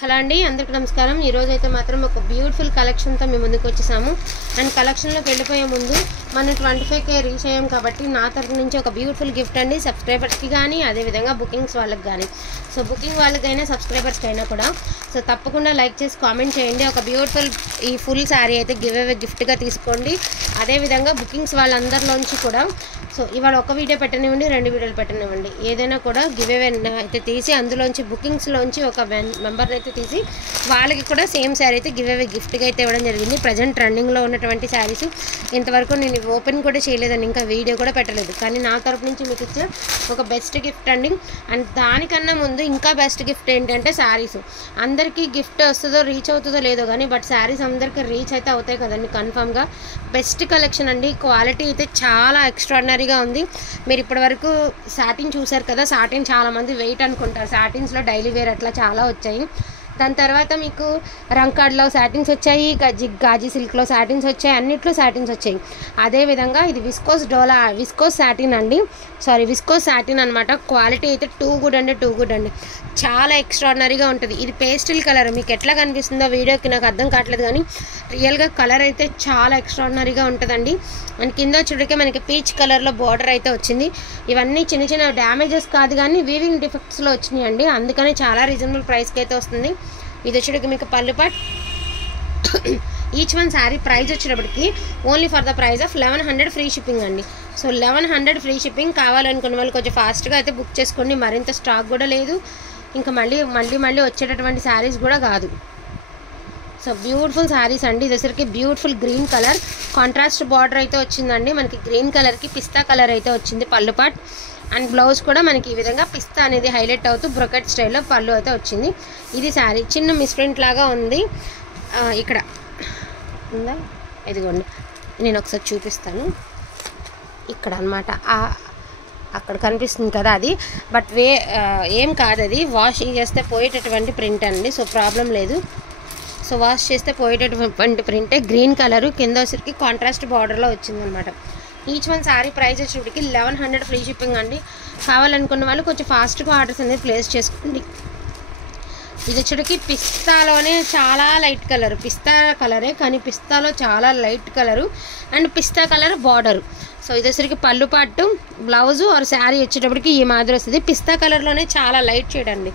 Hello అండి, అందరికీ నమస్కారం. ఈరోజు అయితే మాత్రం ఒక బ్యూటిఫుల్ కలెక్షన్తో మేము ముందుకు వచ్చేసాము. అండ్ కలెక్షన్లోకి వెళ్ళిపోయే ముందు మనం 25K రీచ్ అయ్యాం కాబట్టి నా తరఫు నుంచి ఒక బ్యూటిఫుల్ గిఫ్ట్ అండి, సబ్స్క్రైబర్స్కి కానీ అదేవిధంగా బుకింగ్స్ వాళ్ళకి కానీ. సో బుకింగ్ వాళ్ళకైనా సబ్స్క్రైబర్స్కి అయినా కూడా సో తప్పకుండా లైక్ చేసి కామెంట్ చేయండి. ఒక బ్యూటిఫుల్ ఈ ఫుల్ శారీ అయితే గివ్ అవే గిఫ్ట్గా తీసుకోండి. అదేవిధంగా బుకింగ్స్ వాళ్ళందరిలోంచి కూడా సో ఇవాళ ఒక వీడియో పెట్టనివ్వండి, 2 వీడియోలు పెట్టనివ్వండి, ఏదైనా కూడా గివ్ అవే అయితే తీసి అందులోంచి బుకింగ్స్లోంచి ఒక మెంబర్ని అయితే తీసి వాళ్ళకి కూడా సేమ్ శారీ అయితే గివ్ అవే గిఫ్ట్గా అయితే ఇవ్వడం జరిగింది. ప్రజెంట్ ట్రెండింగ్లో ఉన్నటువంటి శారీస్ ఇంతవరకు నేను ఓపెన్ కూడా చేయలేదండి, ఇంకా వీడియో కూడా పెట్టలేదు. కానీ నా తరపు నుంచి మీకు ఇచ్చే ఒక బెస్ట్ గిఫ్ట్ అండి. అండ్ దానికన్నా ముందు ఇంకా బెస్ట్ గిఫ్ట్ ఏంటంటే శారీస్. అందరికీ గిఫ్ట్ వస్తుందో రీచ్ అవుతుందో లేదో కానీ బట్ శారీస్ అందరికీ రీచ్ అయితే అవుతాయి కదండి కన్ఫామ్గా. బెస్ట్ కలెక్షన్ అండి, క్వాలిటీ అయితే చాలా ఎక్స్ట్రాడినరీగా ఉంది. మీరు ఇప్పటివరకు సాటిన్ చూసారు కదా, సాటిన్ చాలామంది వెయిట్ అనుకుంటారు, సాటిన్స్లో డైలీ వేర్ అట్లా చాలా వచ్చాయి. దాని తర్వాత మీకు రంకాడ్లో సాటిన్స్ వచ్చాయి, గాజీ సిల్క్లో సాటిన్స్ వచ్చాయి, అన్నిట్లో సాటిన్స్ వచ్చాయి. అదేవిధంగా ఇది విస్కోస్ సాటిన్ అండి, విస్కోస్ సాటిన్ అనమాట. క్వాలిటీ అయితే టూ గుడ్ అండి, చాలా ఎక్స్ట్రాడినరీగా ఉంటుంది. ఇది పేస్టల్ కలర్, మీకు ఎట్లా కనిపిస్తుందో వీడియోకి నాకు అర్థం కావట్లేదు కానీ రియల్గా కలర్ అయితే చాలా ఎక్స్ట్రాడినరీగా ఉంటుందండి. అండ్ కింద వచ్చేటికే మనకి పీచ్ కలర్లో బార్డర్ అయితే వచ్చింది. ఇవన్నీ చిన్న చిన్న డ్యామేజెస్ కాదు కానీ వీవింగ్ డిఫెక్ట్స్లో వచ్చినాయి అండి, అందుకనే చాలా రీజనబుల్ ప్రైస్కి అయితే వస్తుంది. ఇది వచ్చేటికి మీకు పళ్ళు పాట్. ఈచ్ వన్ శారీ ప్రైస్ వచ్చేటప్పటికి only for the price of 1100 free shipping అండి. So 1100 free shipping. కావాలనుకున్న వాళ్ళు కొంచెం ఫాస్ట్గా అయితే బుక్ చేసుకోండి, మరింత స్టాక్ కూడా లేదు, ఇంకా మళ్ళీ వచ్చేటటువంటి శారీస్ కూడా కాదు. సో బ్యూటిఫుల్ శారీస్ అండి. ఇది వచ్చరికి beautiful green colour contrast border అయితే వచ్చిందండి. మనకి గ్రీన్ కలర్కి పిస్తా కలర్ అయితే వచ్చింది పళ్ళు పాట్. అండ్ బ్లౌజ్ కూడా మనకి ఈ విధంగా పిస్తా అనేది హైలైట్ అవుతూ బ్రొకెట్ స్టైల్లో పళ్ళు అయితే వచ్చింది. ఇది శారీ చిన్న మిస్ప్రింట్ లాగా ఉంది. ఇక్కడ ఉందా, ఇదిగోండి నేను ఒకసారి చూపిస్తాను. ఇక్కడ అనమాట అక్కడ కనిపిస్తుంది కదా అది, బట్ ఏం కాదు, అది వాష్ చేస్తే పోయేటటువంటి ప్రింట్ అండి. సో ప్రాబ్లం లేదు. సో వాష్ చేస్తే పోయేటటువంటి ప్రింటే. గ్రీన్ కలరు కింద వచ్చరికి కాంట్రాస్ట్ బార్డర్లో వచ్చిందనమాట. ఈచ్ వన్ శారీ ప్రైస్ వచ్చేటికి 1100 ఫ్రీ షిప్పింగ్ అండి. కావాలనుకున్న వాళ్ళు కొంచెం ఫాస్ట్గా ఆర్డర్స్ అనేది ప్లేస్ చేసుకోండి. ఇది వచ్చేటికి పిస్తాలోనే చాలా లైట్ కలర్, పిస్తా కలరే కానీ పిస్తాలో చాలా light colour and pista colour border. So ఇది వచ్చరికి పళ్ళు పాటు, బ్లౌజు ఆర్ శారీ వచ్చేటప్పటికి ఈ మాదిరి వస్తుంది. పిస్తా కలర్లోనే చాలా లైట్ షేడ్ అండి.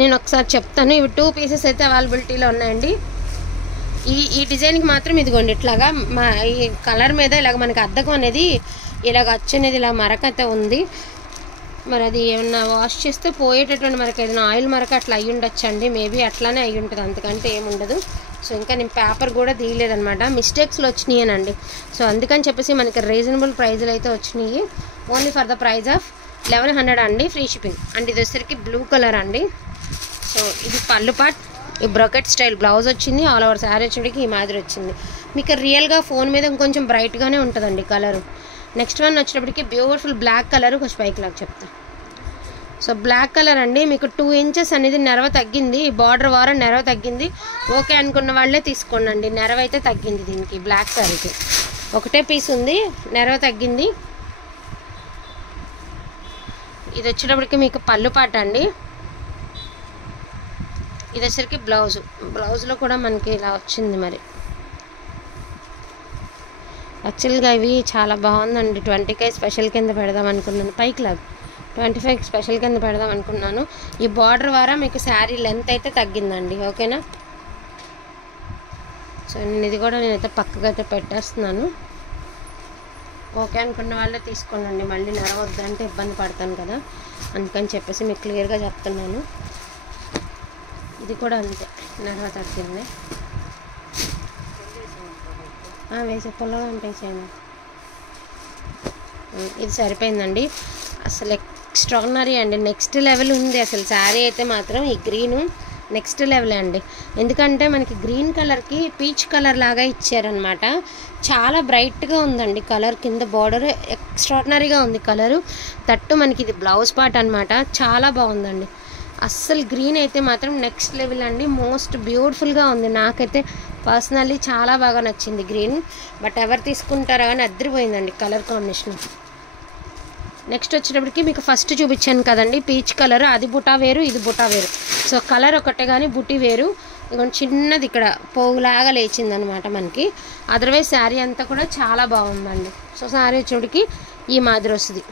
నేను ఒకసారి చెప్తాను, ఇవి 2 పీసెస్ అయితే అవైలబిలిటీలో ఉన్నాయండి. ఈ డిజైన్కి మాత్రం ఇదిగోండి ఇట్లాగా ఈ కలర్ మీద ఇలాగ మనకి అద్దకం అనేది ఇలాగ అచ్చు అనేది ఇలా మరక అయితే ఉంది. మరి అది ఏమన్నా వాష్ చేస్తే పోయేటటువంటి మనకి ఏదైనా ఆయిల్ మరక అట్లా అయ్యి ఉండొచ్చండి, మేబీ అట్లానే అయ్యి ఉంటుంది, అంతకంటే ఏముండదు. సో ఇంకా నేను పేపర్ కూడా తీయలేదనమాట, మిస్టేక్స్లో వచ్చినాయనండి. సో అందుకని చెప్పేసి మనకి రీజనబుల్ ప్రైజ్లు అయితే వచ్చినాయి. Only for the price of 1100 అండి, ఫ్రీ షిప్పింగ్. అండ్ ఇది వచ్చేసరికి బ్లూ కలర్ అండి. సో ఇది పళ్ళు పాట్, ఈ బ్రొకెట్ స్టైల్ బ్లౌజ్ వచ్చింది. ఆల్ ఓవర్ శారీ వచ్చేటికి ఈ మాదిరి వచ్చింది. మీకు రియల్గా ఫోన్ మీద ఇంకొంచెం బ్రైట్గానే ఉంటుందండి కలరు. నెక్స్ట్ వన్ వచ్చేటప్పటికి బ్యూటిఫుల్ బ్లాక్ కలర్, కొంచెం పైకి లాగా చెప్తా. సో బ్లాక్ కలర్ అండి, మీకు 2 ఇంచెస్ అనేది నెరవ తగ్గింది, బార్డర్ వారం నెరవ తగ్గింది. ఓకే అనుకున్న వాళ్ళే తీసుకోండి, నెరవ అయితే తగ్గింది దీనికి. బ్లాక్ శారీకి ఒకటే పీస్ ఉంది, నెరవ తగ్గింది. ఇది వచ్చేటప్పటికి మీకు పళ్ళు పాట అండి. ఇది వచ్చరికి బ్లౌజ్లో కూడా మనకి ఇలా వచ్చింది. మరి యాక్చువల్గా ఇవి చాలా బాగుందండి. 20K స్పెషల్ కింద పెడదాం అనుకున్నాను, పైకి లాగా 25 స్పెషల్ కింద పెడదాం అనుకున్నాను. ఈ బార్డర్ ద్వారా మీకు శారీ లెంత్ అయితే తగ్గిందండి, ఓకేనా. సో ఇది కూడా నేనైతే పక్కగా అయితే పెట్టేస్తున్నాను. ఓకే అనుకున్న వాళ్ళే తీసుకోండి, మళ్ళీ నెరవద్దంటే ఇబ్బంది పడతాను కదా, అందుకని చెప్పేసి మీకు క్లియర్గా చెప్తున్నాను. ఇది కూడా అంతే, నెరవ తగ్గింది. వేసే పొల్లగా ఉంటాయి సేమ్. ఇది సరిపోయిందండి. అసలు ఎక్స్ట్రాడినరీ అండి, నెక్స్ట్ లెవెల్ ఉంది అసలు శారీ అయితే మాత్రం. ఈ గ్రీను నెక్స్ట్ లెవెల్ అండి, ఎందుకంటే మనకి గ్రీన్ కలర్కి పీచ్ కలర్ లాగా ఇచ్చారనమాట. చాలా బ్రైట్గా ఉందండి కలర్, కింద బార్డర్ ఎక్స్ట్రాడినరీగా ఉంది కలరు. తట్టు మనకి ఇది బ్లౌజ్ పార్ట్ అనమాట, చాలా బాగుందండి. అస్సలు గ్రీన్ అయితే మాత్రం నెక్స్ట్ లెవెల్ అండి, మోస్ట్ బ్యూటిఫుల్గా ఉంది. నాకైతే పర్సనల్లీ చాలా బాగా నచ్చింది గ్రీన్. బట్ ఎవరు తీసుకుంటారా కానీ అద్దరిపోయిందండి కలర్ కాంబినేషన్. నెక్స్ట్ వచ్చేటప్పటికి మీకు ఫస్ట్ చూపించాను కదండి పీచ్ కలర్, అది బుటా వేరు, ఇది బుటా వేరు. సో కలర్ ఒకటే కానీ బుట్టి వేరు. ఇదిగోండి చిన్నది ఇక్కడ పోగులాగా లేచిందనమాట మనకి. అదర్వైజ్ శారీ అంతా కూడా చాలా బాగుందండి. సో శారీ వచ్చేటికి ఈ మాదిరి వస్తుంది.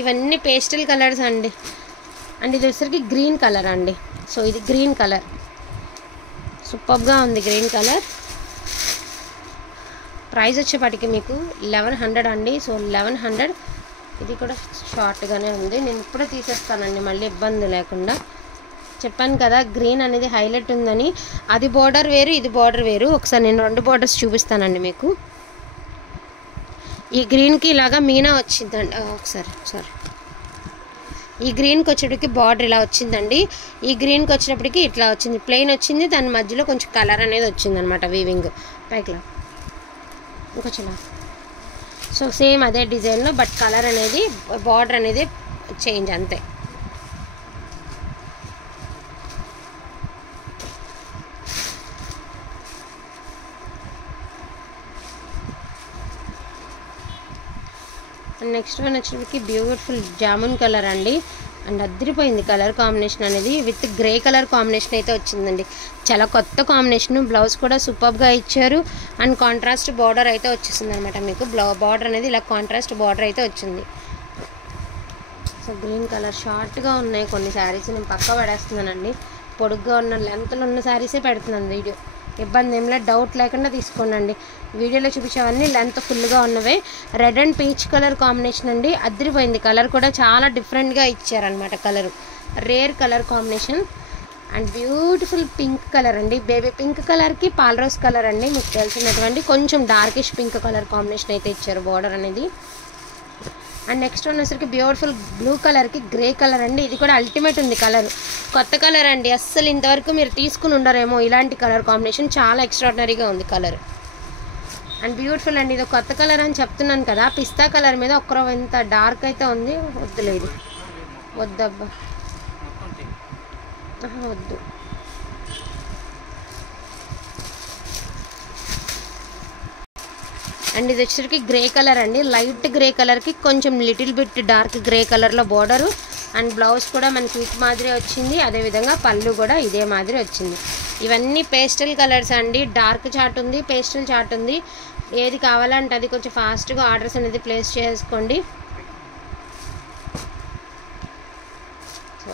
ఇవన్నీ పేస్టల్ కలర్స్ అండి. అండ్ ఇది వచ్చేసరికి గ్రీన్ కలర్ అండి. సో ఇది గ్రీన్ కలర్ సూపర్గా ఉంది, గ్రీన్ కలర్. ప్రైస్ వచ్చేపాటికి మీకు 1100 అండి. సో 1100. ఇది కూడా షార్ట్గానే ఉంది. నేను ఇప్పుడే తీసేస్తానండి మళ్ళీ ఇబ్బంది లేకుండా. చెప్పాను కదా గ్రీన్ అనేది హైలైట్ ఉందని. అది బోర్డర్ వేరు, ఇది బోర్డర్ వేరు. ఒకసారి నేను 2 బోర్డర్స్ చూపిస్తానండి మీకు. ఈ గ్రీన్కి ఇలాగా మీనా వచ్చిందండి. ఒకసారి ఈ గ్రీన్కి వచ్చేటప్పటికి బార్డర్ ఇలా వచ్చిందండి. ఈ గ్రీన్కి వచ్చినప్పటికి ఇట్లా వచ్చింది, ప్లెయిన్ వచ్చింది. దాని మధ్యలో కొంచెం కలర్ అనేది వచ్చిందనమాట, వీవింగ్ పైకిలా ఇంకొచ్చేలా. సో సేమ్ అదే డిజైన్లో బట్ కలర్ అనేది బార్డర్ అనేది చేంజ్ అంతే. నెక్స్ట్ వన్ వచ్చేటికి బ్యూటిఫుల్ జామున్ కలర్ అండి. అండ్ అదిరిపోయింది కలర్ కాంబినేషన్ అనేది. విత్ గ్రే కలర్ కాంబినేషన్ అయితే వచ్చిందండి. చాలా కొత్త కాంబినేషన్. బ్లౌజ్ కూడా సూపర్గా ఇచ్చారు. అండ్ కాంట్రాస్ట్ బార్డర్ అయితే వచ్చేసింది అనమాట మీకు. బార్డర్ అనేది ఇలా కాంట్రాస్ట్ బార్డర్ అయితే వచ్చింది. సో గ్రీన్ కలర్ షార్ట్గా ఉన్నాయి కొన్ని శారీస్. నేను పక్క పడేస్తున్నానండి. పొడుగ్గా ఉన్న లెంత్లో ఉన్న శారీసే పెడుతున్నాను వీడియో. ఇబ్బంది ఏం లేదు, డౌట్ లేకుండా తీసుకోండి. వీడియోలో చూపించేవన్నీ లెంత్ ఫుల్గా ఉన్నవే. Red and peach colour combination అండి. అదిరిపోయింది. కలర్ కూడా చాలా డిఫరెంట్గా ఇచ్చారనమాట. Colour rare colour combination. And beautiful pink colour అండి. బేబీ పింక్ కలర్కి పాలరోస్ కలర్ అండి. మీకు తెలిసినటువంటి కొంచెం డార్కిష్ పింక్ కలర్ కాంబినేషన్ అయితే ఇచ్చారు బార్డర్ అనేది. అండ్ నెక్స్ట్ వన్ వచ్చేసరికి బ్యూటిఫుల్ బ్లూ కలర్కి గ్రే కలర్ అండి. ఇది కూడా అల్టిమేట్ ఉంది కలర్. కొత్త కలర్ అండి. అస్సలు ఇంతవరకు మీరు తీసుకుని ఉండరేమో ఇలాంటి కలర్ కాంబినేషన్. చాలా ఎక్స్ట్రాడినరీగా ఉంది కలర్. అండ్ బ్యూటిఫుల్ అండి. ఇది కొత్త కలర్ అని చెప్తున్నాను కదా. పిస్తా కలర్ మీద ఒక్కరో ఎంత డార్క్ అయితే ఉంది. వద్దులేదు, వద్దబ్బా, వద్దు. అండ్ ఇది వచ్చేసరికి గ్రే కలర్ అండి. లైట్ గ్రే కలర్కి కొంచెం లిటిల్ బిట్ డార్క్ గ్రే కలర్లో బార్డరు. అండ్ బ్లౌజ్ కూడా మనకి వీక్ మాదిరి వచ్చింది. అదేవిధంగా పళ్ళు కూడా ఇదే మాదిరి వచ్చింది. ఇవన్నీ పేస్టల్ కలర్స్ అండి. డార్క్ చార్ట్ ఉంది, పేస్టల్ చార్ట్ ఉంది. ఏది కావాలంటే అది కొంచెం ఫాస్ట్గా ఆర్డర్స్ అనేది ప్లేస్ చేసుకోండి. సో